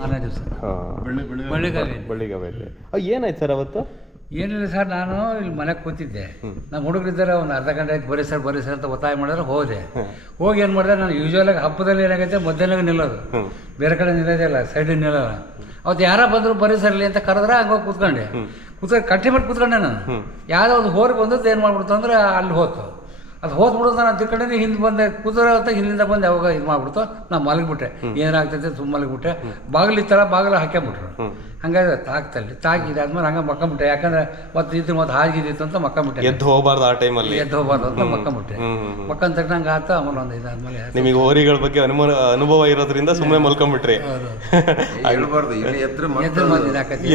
ಮಾರನೇ ದಿವಸ ಬಳ್ಳಿಗಾವೆ. ಏನಾಯ್ತು ಸರ್ ಅವತ್ತು? ಏನಿಲ್ಲ ಸರ್, ನಾನು ಇಲ್ಲಿ ಮನೆಗೆ ಕೂತಿದ್ದೆ. ನಮ್ಮ ಹುಡುಗರಿದ್ದಾರೆ, ಒಂದು ಅರ್ಧ ಗಂಟೆ ಆಯ್ತು ಬರೀ ಸರ್ ಅಂತ ಒತ್ತಾಯ ಮಾಡಿದ್ರೆ ಹೋದೆ. ಹೋಗಿ ಏನು ಮಾಡಿದೆ, ನಾನು ಯೂಶ್ವಲಾಗಿ ಹಬ್ಬದಲ್ಲಿ ಏನಾಗೈತೆ ಮಧ್ಯಾಹ್ನ ನಿಲ್ಲೋದು, ಬೇರೆ ಕಡೆ ನಿಲ್ಲೋದೇ ಇಲ್ಲ, ಸೈಡಿಗೆ ನಿಲ್ಲೋಲ್ಲ. ಅವತ್ತು ಯಾರ ಬಂದರು ಬರೀ ಸರ್ಲಿ ಅಂತ ಕರೆದ್ರೆ ಹಂಗೋಗಿ ಕೂತ್ಕೊಂಡೆ. ಕಟ್ಟಿ ಮಾಡಿ ಕೂತ್ಕೊಂಡೆ ನಾನು. ಯಾವುದೋ ಒಂದು ಹೋರಿ ಬಂದದ್ದು ಏನು ಮಾಡ್ಬಿಡ್ತು ಅಂದ್ರೆ ಅಲ್ಲಿ ಹೋತು. ಅದು ಹೋದ್ಬಿಡೋದು, ನಾನು ತಿಳ್ಕೊಂಡೆ ಹಿಂದೆ ಬಂದೆ ಕೂತ್ರೆ ಅಂತ ಹಿಂದಿಂದ ಬಂದು ಯಾವಾಗ ಇದು ಮಾಡ್ಬಿಡ್ತು. ನಾನು ಮಲಗಿಬಿಟ್ಟೆ, ಏನಾಗ್ತೈತೆ ತುಂಬ ಮಲಗಿಬಿಟ್ಟೆ. ಬಾಗಿಲಿತ್ತಲ್ಲ, ಬಾಗಿಲು ಹಾಕ್ಕೊಂಬಿಟ್ರು. ಹಂಗಾಗಿ ತಾಕ್ತಲ್ಲಿ ತಾಕಿದಾದ್ಮೇಲೆ ಹಂಗೆ ಮಕ್ಕಂಬಿಟ್ಟೆ. ಯಾಕಂದ್ರೆ ಮತ್ತೆ ಇದ್ದು ಮತ್ತೆ ಹಾಗಿದ್ದಿತ್ತು ಅಂತ ಮಕ್ಕಂಬಿಟ್ಟೆ. ಎದ್ದು ಹೋಗಬಾರ್ದು ಆ ಟೈಮಲ್ಲಿ, ಎದ್ದು ಹೋಗ್ಬಾರ್ದು ಅಂತ ಮಕ್ಕಂಬಿಟ್ಟೆ. ಮಕ್ಕಂದ ತಕ್ಕ ನಂಗೆ ಆತ. ಆಮೇಲೆ ಒಂದು ಇದಾದ್ಮೇಲೆ ನಿಮಗೆ ಹೋರಿಗಳ ಬಗ್ಗೆ ಅನುಭವ ಇರೋದ್ರಿಂದ ಸುಮ್ಮನೆ ಮಲ್ಕೊಂಡ್ಬಿಟ್ರಿ.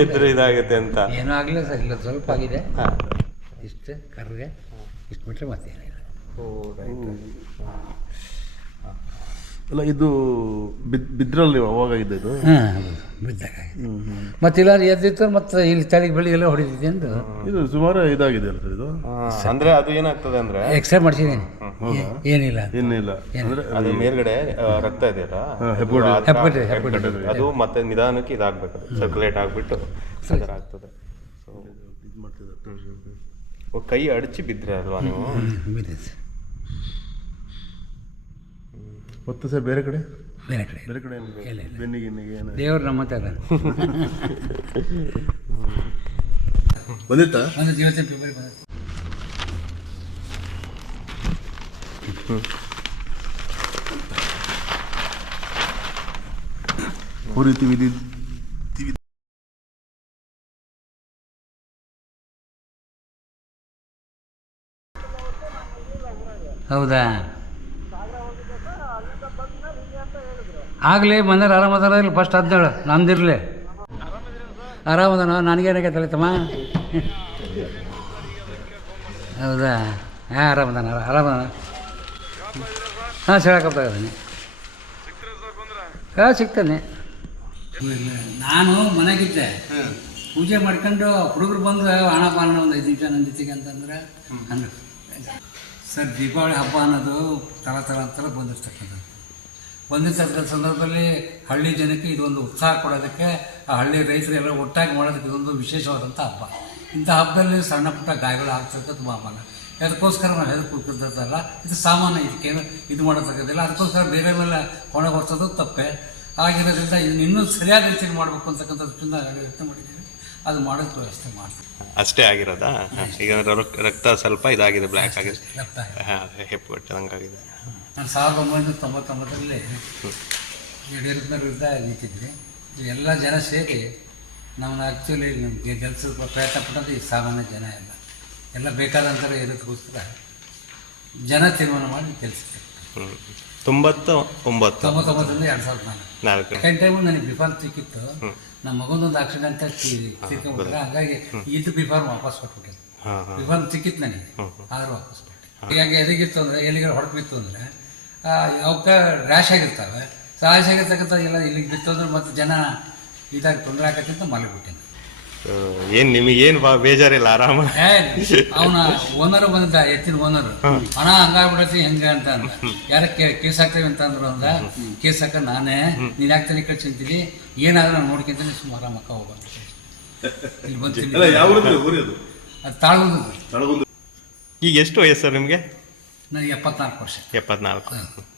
ಎದ್ರು ಇದಾಗುತ್ತೆ ಅಂತ ಏನೂ ಆಗಲಿಲ್ಲ ಸರ್, ಇಲ್ಲ ಸ್ವಲ್ಪ ಆಗಿದೆ ಇಷ್ಟು ಕರ್ಗೆ, ಇಷ್ಟು ಬಿಟ್ಟರೆ ಮತ್ತೇನಿಲ್ಲ. ಅಲ್ಲ, ಇದು ಬಿದ್ರಲ್ಲಿ ಅವಾಗ ಇದು ಬಿದ್ದಾಗ ಮತ್ತಿಲ್ಲ ಎದ್ದಿತ್ತು, ಮತ್ತೆ ಇಲ್ಲಿ ತಲೆಗೆ ಬೆಳಿ ಎಲ್ಲ ಹೊಡಿತಿದ್ದೆ ಅಂತ. ಇದು ಸುಮಾರು ಇದಾಗಿದೆ ಅಲ್ಲ ಸರ್ ಇದು? ಅಂದ್ರೆ ಅದು ಏನಾಗ್ತದೆ ಅಂದ್ರೆ ಎಕ್ಸ್ರೇ ಮಾಡಿಸಿದ್ದೀನಿ, ಏನಿಲ್ಲ ಅಂದ್ರೆ ಅದು ಮೇಲ್ಗಡೆ ರಕ್ತ ಇದೆಯಲ್ಲ, ಅದು ಮತ್ತೆ ನಿಧಾನಕ್ಕೆ ಇದಾಗಬೇಕು, ಸರ್ಕ್ಯುಲೇಟ್ ಆಗಿಬಿಟ್ಟು ಆಗ್ತದೆ. ಕೈ ಅಡಚಿ ಬಿದ್ದರೆ ಅಲ್ವಾ ನೀವು? ಮತ್ತೆ ಸರ್ ಬೇರೆ ಕಡೆ ಇಲ್ಲ ಬೆನ್ನಿಗೆ ದೇವ್ರು ನಮ್ಮ ಅದ ಬಂದಿತ್ತಾ? ಒಂದು ದಿವಸ ಫೆಬ್ರವರಿ ಬಂದ. ಹುರಿತೀವಿ ಹೌದಾ? ಆಗಲಿ ಮನೇಲಿ ಆರಾಮದಾರ ಇಲ್ಲ? ಫಸ್ಟ್ ಹದಿನೇಳು ನಮ್ದಿರಲಿ. ಆರಾಮದನ? ನನಗೇನಾಗೈತಲ್ಲ ತಮ್ಮ? ಹೌದಾ? ಹಾಂ, ಆರಾಮದಾನ. ಹಾಂ, ಹೇಳಕ್ಕಾಗ್ತಾನೆ. ಹಾಂ, ಸಿಗ್ತಾನೆ. ನಾನು ಮನೆಗಿದ್ದೆ, ಪೂಜೆ ಮಾಡ್ಕೊಂಡು ಹುಡುಗರು ಬಂದು ಹಣ ಬಾಣ ಒಂದು 5 ನಿಮಿಷ ನನ್ನ ಜೊತೆಗೆ ಅಂತಂದ್ರೆ ಹಂಗೆ ಸರ್. ದೀಪಾವಳಿ ಹಬ್ಬ ಅನ್ನೋದು ಥರ ಬಂದಿರ್ತಕ್ಕಂಥ ಸಂದರ್ಭದಲ್ಲಿ ಹಳ್ಳಿ ಜನಕ್ಕೆ ಇದೊಂದು ಉತ್ಸಾಹ ಕೊಡೋದಕ್ಕೆ, ಆ ಹಳ್ಳಿ ರೈತರೆಲ್ಲ ಒಟ್ಟಾಗಿ ಮಾಡೋದಕ್ಕೆ ಇದೊಂದು ವಿಶೇಷವಾದಂಥ ಹಬ್ಬ. ಇಂಥ ಹಬ್ಬದಲ್ಲಿ ಸಣ್ಣ ಪುಟ್ಟ ಗಾಯಗಳು ಆಗ್ತಿರ್ತದೆ ತುಂಬ ಹಬ್ಬನ. ಅದಕ್ಕೋಸ್ಕರ ನಾವು ಹೆದರ್ ಕೂತಿರ್ತದಲ್ಲ, ಇದು ಸಾಮಾನ್ಯ, ಇದಕ್ಕೇನು ಇದು ಮಾಡೋದಕ್ಕಾಗೋದಿಲ್ಲ. ಅದಕ್ಕೋಸ್ಕರ ಬೇರೆ ಮೇಲೆ ಹೊಣೆ ಹೊರಿಸೋದು ತಪ್ಪೆ. ಆಗಿರೋದ್ರಿಂದ ಇದನ್ನು ಇನ್ನೂ ಸರಿಯಾದ ರೀತಿಯಲ್ಲಿ ಮಾಡಬೇಕು ಅಂತಕ್ಕಂಥ ದೃಷ್ಟಿಯಿಂದ ಯೋಚನೆ ಮಾಡಿದ್ದೀವಿ. ಅದು ಮಾಡೋದಕ್ಕೆ ವ್ಯವಸ್ಥೆ ಮಾಡ್ತೀವಿ. ಅಷ್ಟೇ ಆಗಿರೋದಾ? ಈಗ ರಕ್ತ ಸ್ವಲ್ಪ ಇದಾಗಿದೆ, ಬ್ಲ್ಯಾಕ್ ಆಗಿದೆ, ಹೆಪ್ಪುಗಟ್ಟಂಗಾಗಿದೆ. ನಾನು 1999ರಲ್ಲಿ ಯಡಿಯೂರಪ್ಪನ ವಿರುದ್ಧ ನಿಂತಿದ್ವಿ. ಎಲ್ಲ ಜನ ಸೇರಿ ನಮ್ಮನ್ನು ಆ್ಯಕ್ಚುಲಿ ನಮಗೆ ಗೆಲ್ಸೋ ಪ್ರಯತ್ನ ಪಟ್ಟದ್ದು ಈ ಸಾಮಾನ್ಯ ಜನ ಎಲ್ಲ ಬೇಕಾದಂಥ ಇರೋದಕ್ಕೋಸ್ಕರ ಜನ ತೀರ್ಮಾನ ಮಾಡಿ ಗೆಲ್ಸಿದ್ದೆ. 99ರಿಂದ 2004 ಸೆಕೆಂಡ್ ಟೈಮು ನನಗೆ ಬಿಫಾರ್ ಸಿಕ್ಕಿತ್ತು. ನಮ್ಮ ಮಗನೊಂದು ಆಕ್ಸಿಡೆಂಟ್ ತೀರ್ಕೊಂಡ್ಬಿಟ್ರೆ, ಹಾಗಾಗಿ ಇದು ಬಿಫಾರ್ ವಾಪಸ್ ಕೊಟ್ಬಿಟ್ಟೆ. ಬಿಫಾರ್ ಸಿಕ್ಕಿತ್ತು ನನಗೆ, ಆದರೂ ವಾಪಸ್ ಕೊಟ್ಟೆ. ಹೀಗಾಗಿ ಎದಗಿತ್ತು ಅಂದರೆ, ಎಲ್ಲಿಗೆ ಹೊಡೆದ್ಬಿತ್ತು ಅಂದರೆ ಅವಕ್ಕೆ ರ್ಯಾಶ್ ಆಗಿರ್ತವೆ. ರ್ಯಾಶ್ ಆಗಿರ್ತಕ್ಕಂಥ ಎಲ್ಲ ಇಲ್ಲಿಗೆ ಬಿತ್ತು ಅಂದ್ರೆ ಮತ್ತೆ ಜನ ಇದಾಗಿ ತೊಂದರೆ ಆಗತ್ತೆ ಅಂತ ಮಲಗಿಬಿಟ್ಟೆ. ಏನು ನಿಮಗೇನು ಬೇಜಾರಿಲ್ಲ, ಆರಾಮ? ಅವನ ಓನರು ಬಂದಿದ್ದ, ಎತ್ತಿನ ಓನರು, ಹಣ ಹಂಗಾಗ್ಬಿಡತಿ ಹೆಂಗೆ ಅಂತ ಅಂದ. ಯಾರಕ್ಕೆ ಕೇಸ್ ಹಾಕ್ತೇವೆ ಅಂತ ಅಂದ್ರು ಅಂದ. ಕೇಸ್ ಹಾಕ ನಾನೇ, ನೀನು ಯಾಕೆ ಕಡೆ ಚಿಂತೀನಿ, ಏನಾದ್ರೂ ನಾನು ನೋಡ್ಕೊಂತೀನಿ, ಸುಮಾರು ಮಕ್ಕ ಹೋಗ್ಬಾರ್ದು ಇಲ್ಲಿ ಬಂತೀನಿ. ಅದು ತಾಳ್ಗುಂದು. ಈಗ ಎಷ್ಟು ವಯಸ್ಸು ಸರ್ ನಿಮಗೆ? ನನಗೆ 74 ವರ್ಷ. 74.